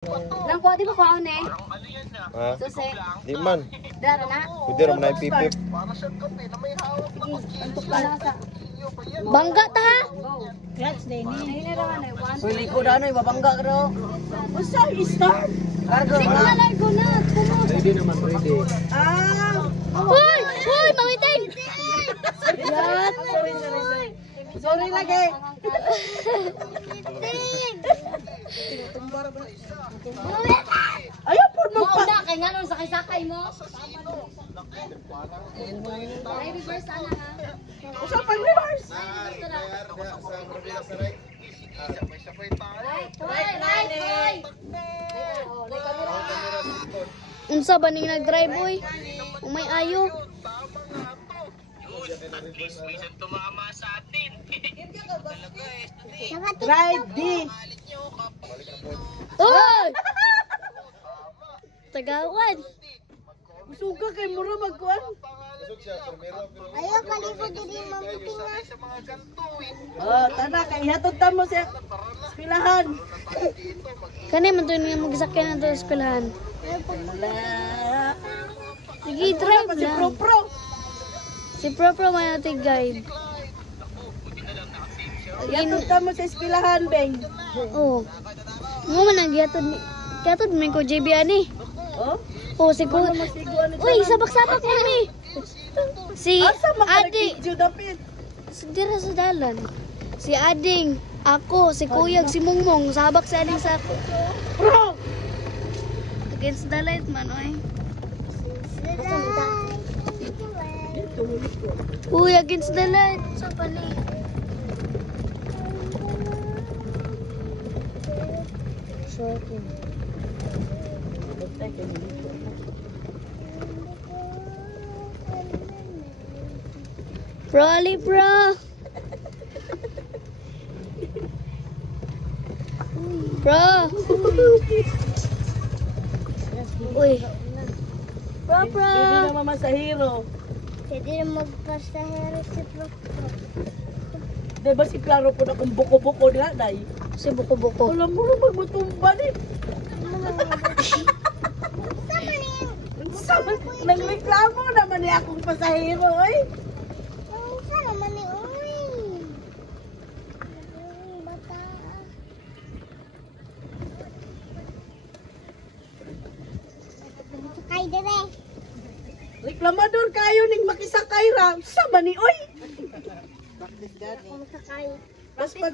Lang ko di ba kuan eh? Ha? Susi. Di man. Dara na. Pwede rin na ipipip. Antok pa na sa. Bangga ta ha? Clutch day ni. Ay na raman eh. Pwede ko na ano, mabangga ka ro. Usa start. Cargo Sige ba? na lang ko na. Pwede naman, pwede. Hoy! Hoy! Mawiting! Yat! Sorry lagi. Ayaw po mo pa. Mauna kay nganong sakay-sakay mo. Ay reverse ana ha. Usa pang reverse. Right. Unsa ba ning nag-drive boy? Umay ayo. Drive D. Hoy! Tagawan. Suga kay mura magkuan. Ayaw kalikod din mabuting na. Oh, tana kay hatod ta mo sa eskwelahan. Kani man to ni magsakyan na to sa eskwelahan. Wala. Sige, drive Si lang. Pro. Si Pro man natin guide. Hatod ta mo sa eskwelahan, Beng. Oh. Mo man ang gihatod ni. Gihatod man ko JB ani. Oh? Oh, si ko. Ano masiguan ni? Uy, sabak-sabak mo mi. Si Asa Adi. makalagvideo dapit? Dira sa dalan. Si Ading, ako, si Kuyag, si Mungmong, sabak si Ading sa ako. Pro. Against the light man, oy. Uy, against the light. Sa pali. Bro, Ali, bro. Bro. Uy. Bro, bro. Hindi naman masahiro. Pwede na magpasahero si Prof. Di ba si Claro po na kung buko-buko nga, day? Si buko-buko. Alam mo lang magmutumba din. Nagreklamo naman niya akong pasahero, oy. Saan naman ni Uy? Bata. Sakay dire. Reklamador kayo ning makisakay ra. Sa man ni, oy. Sakay. Mas pag